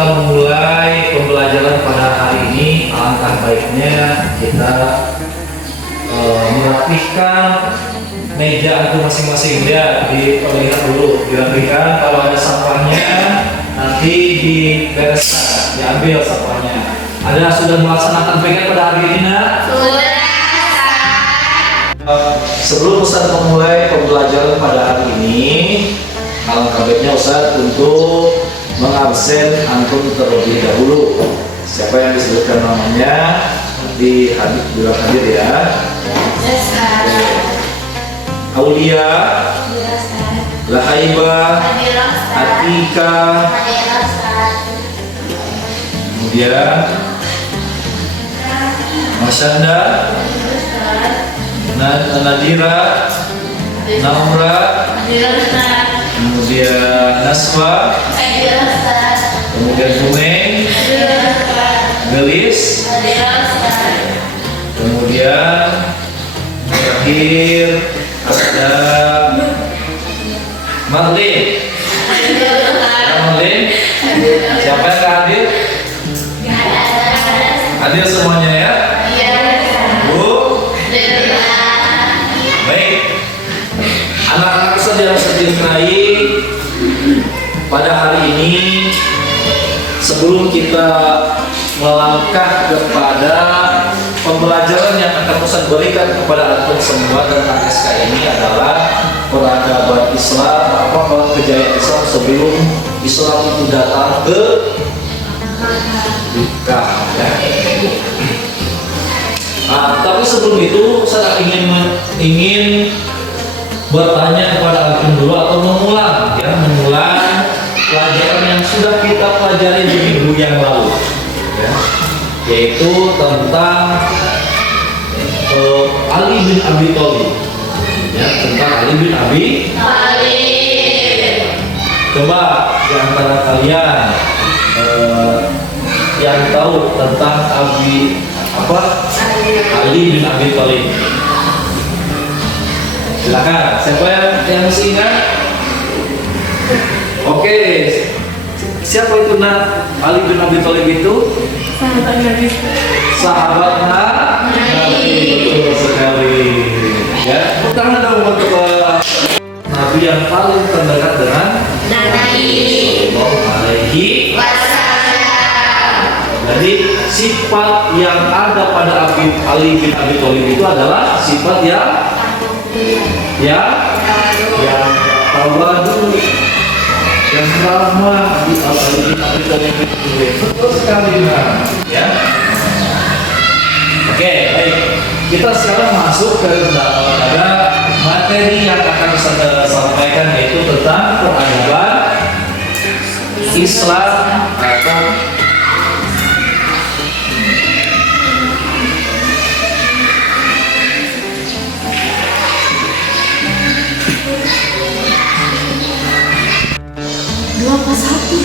kita memulai pembelajaran pada hari ini, alangkah baiknya kita merapihkan meja antum masing-masing ya, dilihat dulu, dirapikan. Kalau ada sampahnya nanti dibereskan, diambil sampahnya. Ada sudah melaksanakan pegang pada hari ini nak? Sudah. Sebelum Ustaz memulai pembelajaran pada hari ini, alangkah baiknya Ustaz untuk mengabsen antum terlebih dahulu. Siapa yang disebutkan namanya di bilang hadir ya. Aulia, Lahaiba, Atika, kemudian Masyanda, Nadira, Naura, kemudian Naswa, kemudian Bumeng, Gelis, kemudian terakhir ada Marlin. Marlin, siapa yang nggak hadir? Hadir semuanya ya? Bu? Baik. Anak-anak Ustaz yang secintai, pada hari ini sebelum kita melangkah kepada pembelajaran yang akan Ustaz berikan kepada antum semua tentang SK ini adalah peradaban Islam, apa kejayaan Islam sebelum Islam itu datang ke Mekah ya. Tapi sebelum itu saya ingin bertanya kepada antum dulu atau mengulang pelajaran yang sudah kita pelajari di minggu yang lalu ya, yaitu tentang Ali bin Abi Thalib ya, tentang Ali bin Abi Thalib. Coba di antara kalian yang tahu tentang Ali bin Abi Thalib, silakan. Siapa yang masih ingat? Oke, siapa itu Ali bin Abi Thalib itu? Sahabat Nabi, betul sekali. Ya, tangan dong untuk Nabi yang paling terdekat dengan Nabi Sallallahu Alaihi Wasallam. Jadi sifat yang ada pada Ali bin Abi Thalib itu adalah sifat yang tawadu, yang ramah di Ali bin Abi Thalib itu. Betul sekali ya. Oke, baik. Kita sekarang masuk kepada materi yang akan saya sampaikan, yaitu tentang peradaban Islam atau dua plus satu.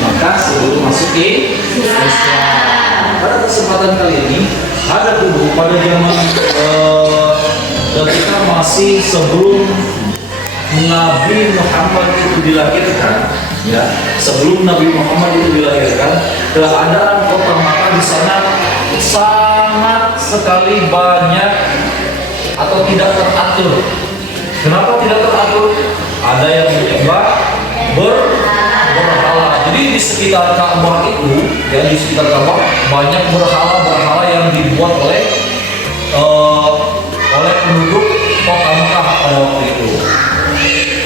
Maka sebelum masuk ke Islam, pada kesempatan kali ini ada dulu pada zaman ketika masih sebelum Nabi Muhammad itu dilahirkan ya, sebelum Nabi Muhammad itu dilahirkan, keadaan kota Makkah di sana sangat sekali banyak atau tidak teratur. Kenapa tidak teratur? Ada yang menyembah berhala. Jadi di sekitar Ka'bah itu, ya di sekitar Ka'bah banyak berhala-berhala yang dibuat oleh penduduk kota Makkah pada waktu itu.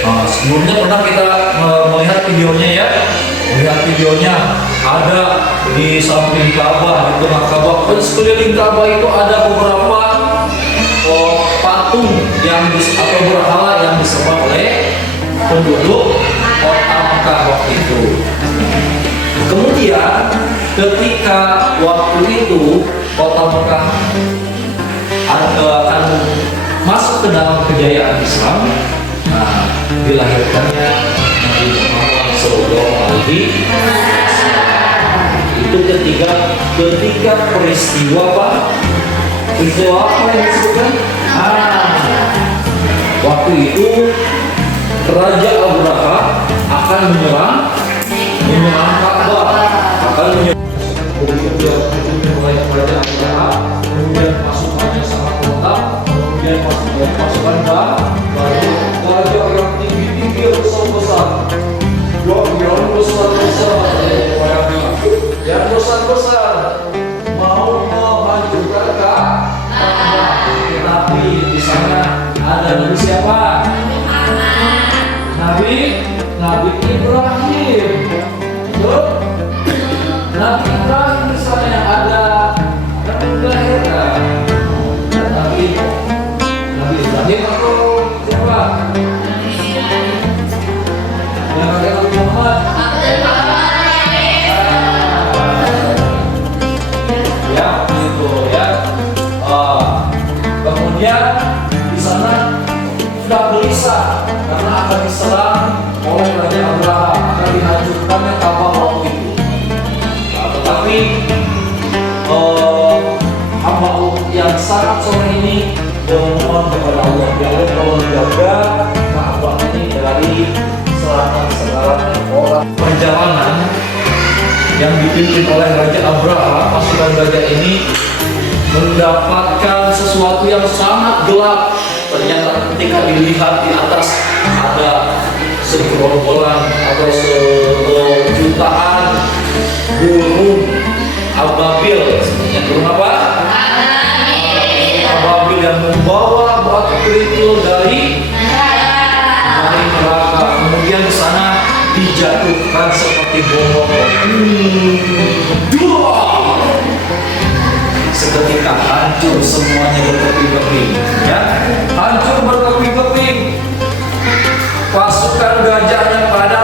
Nah, sebelumnya pernah kita melihat videonya ya, ada di samping Ka'bah, di tengah Ka'bah, dan sekeliling Ka'bah itu ada beberapa patung atau berhala yang disembah oleh penduduk kota Makkah waktu itu. Kemudian ketika waktu itu kota Makkah akan masuk ke dalam kejayaan Islam, nah, dilahirkannya Nabi Muhammad SAW. itu ketika peristiwa apa? Peristiwa apa yang disebutkan? Waktu itu Raja Abraha akan menyerang Ka'bah, akan menyerang. Kemudian Raja Abraha, kemudian pasukannya sangat lengkap, kemudian pasukan baru raja yang tinggi-tinggi besar-besar, yang besar-besar mau menghancurkan Ka'bah. Tetapi di sana ada Nabi siapa? Nabi Ibrahim. Betul? Nabi Ibrahim di sana yang ada melahirkan. Nabi Ibrahim atau siapa? Yang ada Nabi Muhammad. Ya, gitu ya. Kemudian di sana sudah gelisah karena akan diserang oleh Raja Abraha, akan dihancurkannya Ka'bah waktu itu. Tetapi hamba yang sangat sore ini memohon kepada Allah, ya Allah tolong jaga Ka'bah ini dari serangan-serangan orang. Perjalanan yang dipimpin oleh Raja Abraha, pasukan raja ini mendapatkan sesuatu yang sangat gelap. Ternyata ketika dilihat di atas ada segerombolan atau sejutaan burung ababil. Yang burung apa? Ababil yang membawa batu kerikil dari neraka. Kemudian di sana dijatuhkan seperti bom. Seketika hancur semuanya berkeping-keping, ya, hancur berkeping-keping. Pasukan gajahnya pada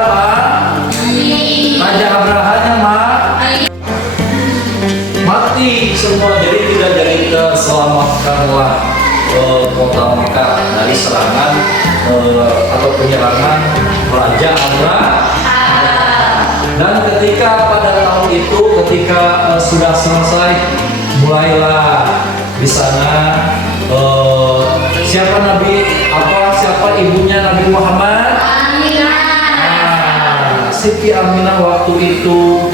Raja Abrahanya mati semua. Jadi tidak jadi terselamatkanlah kota Mekah dari serangan atau penyerangan Raja Abraha. Dan ketika pada tahun itu, ketika sudah selesai, mulailah di sana siapa ibunya Nabi Muhammad? Siti Aminah waktu itu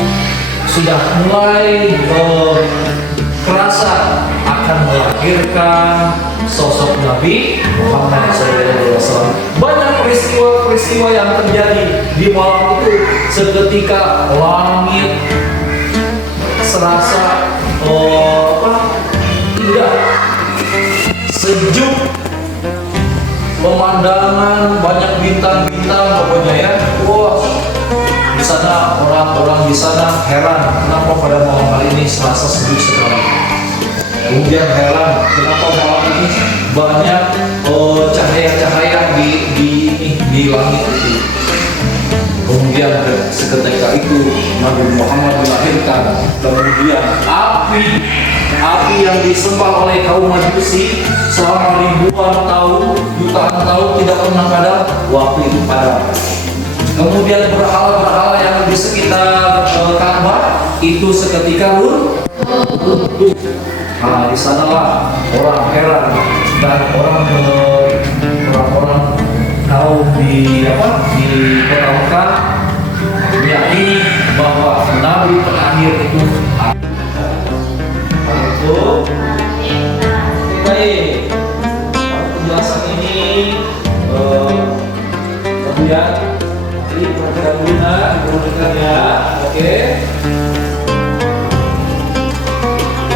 sudah mulai kerasa akan melahirkan sosok Nabi Muhammad SAW. Banyak peristiwa-peristiwa yang terjadi di malam itu. Seketika langit serasa indah, sejuk, pemandangan banyak bintang-bintang pokoknya ya. Wah, di sana orang-orang di sana heran kenapa pada malam hari ini serasa sejuk sekali. Kemudian heran kenapa malam ini banyak cahaya-cahaya di langit itu. Kemudian seketika itu Nabi Muhammad dilahirkan. Kemudian api yang disembah oleh kaum Majusi selama ribuan tahun, jutaan tahun tidak pernah padam, waktu itu padam. Kemudian berhala-berhala yang di sekitar Ka'bah itu seketika runtuh. Nah, di sanalah orang heran dan orang kaum di kota Mekah meyakini bahwa Nabi terakhir itu baik. Penjelasan ini kemudian ini perhatikan dulu ya, oke.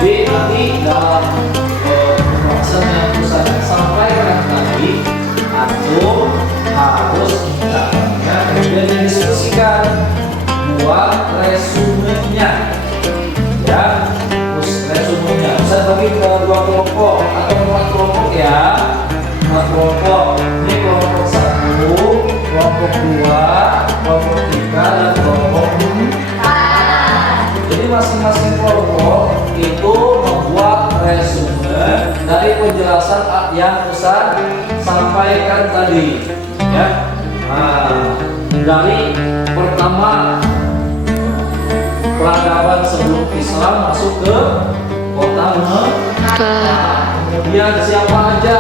Jadi nanti dalam pembahasan yang pusat sampaikan tadi atau harus misalnya kemudian didiskusikan, buat resumenya ya. Terus resumenya bisa bagi ke dua kelompok atau 4 kelompok ya. 4 kelompok, ini kelompok 1, kelompok 2, kelompok 3, dan kelompok 4. Jadi masing-masing kelompok itu membuat resume dari penjelasan yang Ustaz sampaikan tadi ya. Dari pertama peradaban sebelum Islam masuk ke kota Mekah. Kemudian siapa aja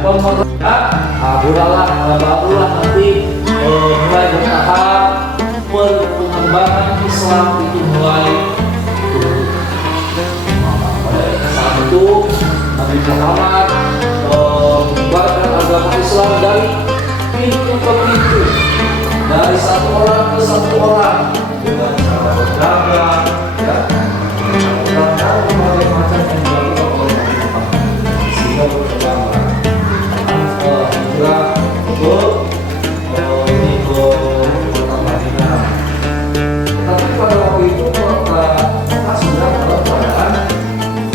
pemerintah? Barulah nanti mulai bertahap pengembangan Islam itu mulai turun. Pada saat itu Nabi Muhammad menyebarkan agama Islam dari pintu ke pintu, dari satu orang ke satu orang, dengan cara berdagang, ya, berdagang berbagai macam yang dilakukan oleh Nabi Muhammad, sehingga berkembanglah hijrah ke kota Madinah. Tetapi pada waktu itu kota Mekah sudah dalam keadaan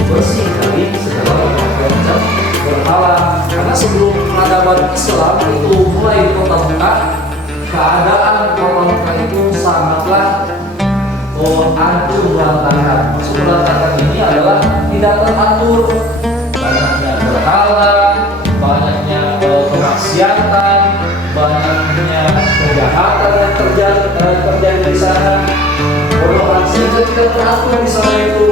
bersih dari segala macam berhala. Karena sebelum peradaban Islam itu mulai di kota Mekah, keadaan kota Mekah itu sangatlah hancur berantakan. Maksud berantakan ini adalah tidak teratur, banyaknya berhala, banyaknya kemaksiatan, banyaknya kejahatan yang terjadi di sana. Orang sehingga tidak teratur di sana itu.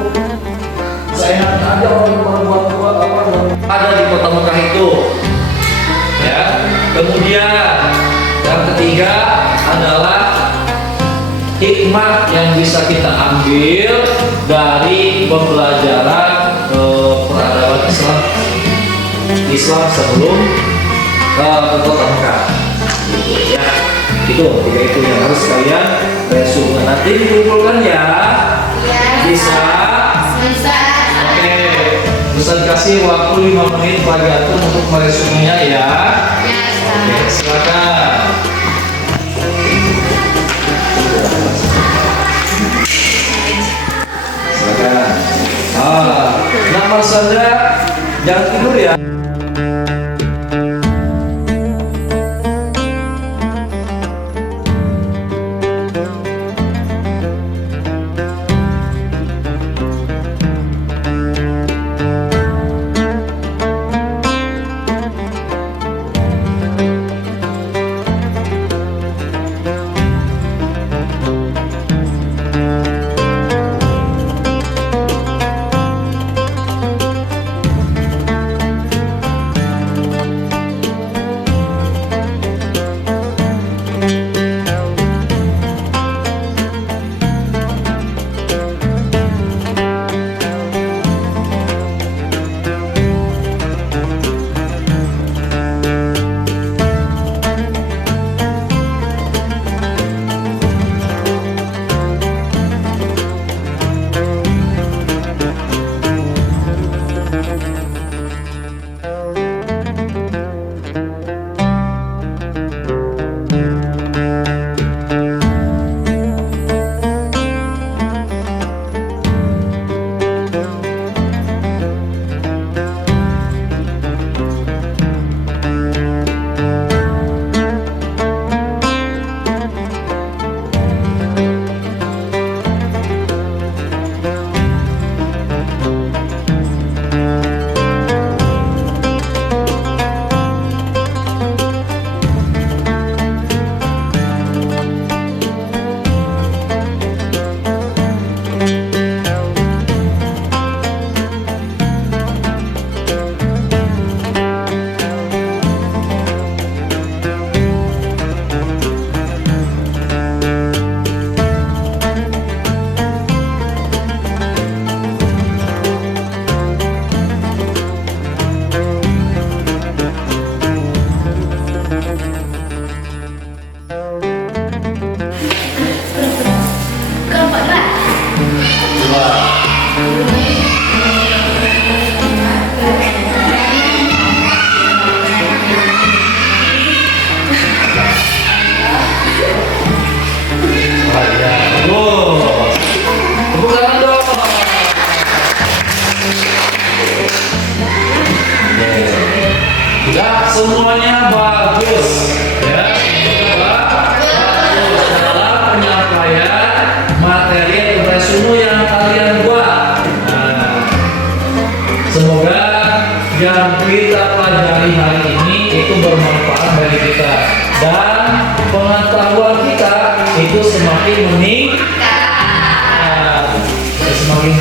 Seenaknya aja orang buat apa ada di kota Mekah itu. Ya. Kemudian yang ketiga adalah hikmah yang bisa kita ambil dari pembelajaran peradaban Islam sebelum ke kota Mekah. Gitu, ya. Itu tiga itu yang harus kalian resume. Nanti dikumpulkan ya. Bisa. Oke. Bisa dikasih waktu 5 menit bagi Atum untuk meresumenya ya. Oke, silakan. Silakan. Nama Sandra jangan tidur ya. Semuanya bagus ya. Bagus dalam penyampaian materi resume yang kalian buat. Semoga yang kita pelajari hari ini itu bermanfaat bagi kita dan pengetahuan kita itu semakin meningkat.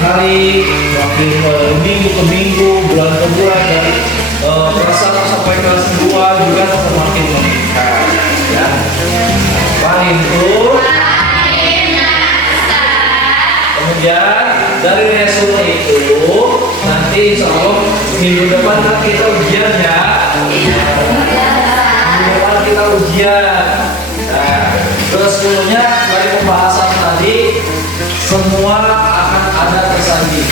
hari, makin minggu ke minggu, bulan ke bulan, dari kelas 1 sampai kelas 2 juga semakin meningkat. Ya, paling itu. Kemudian dari resume itu nanti insya Allah minggu depan kan kita ujian ya. Minggu depan kita ujian. Nah, terus sebelumnya dari pembahasan tadi semua akan ada tersaji.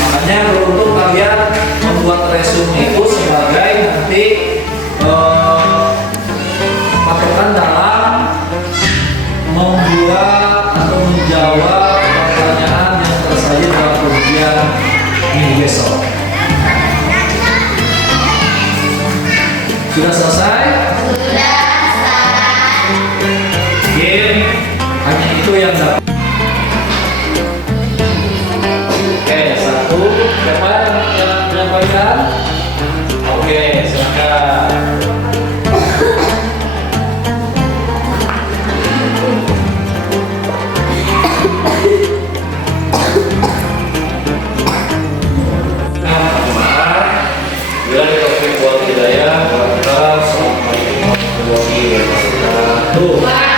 Makanya beruntung kalian membuat resume itu sebagai nanti patokan dalam membuat atau menjawab pertanyaan yang tersaji dalam ujian minggu besok. Sudah selesai? Game hanya itu yang dapat. Oke, satu. Siapa yang menyampaikan? Oke, silakan. Assalamualaikum warahmatullahi wabarakatuh.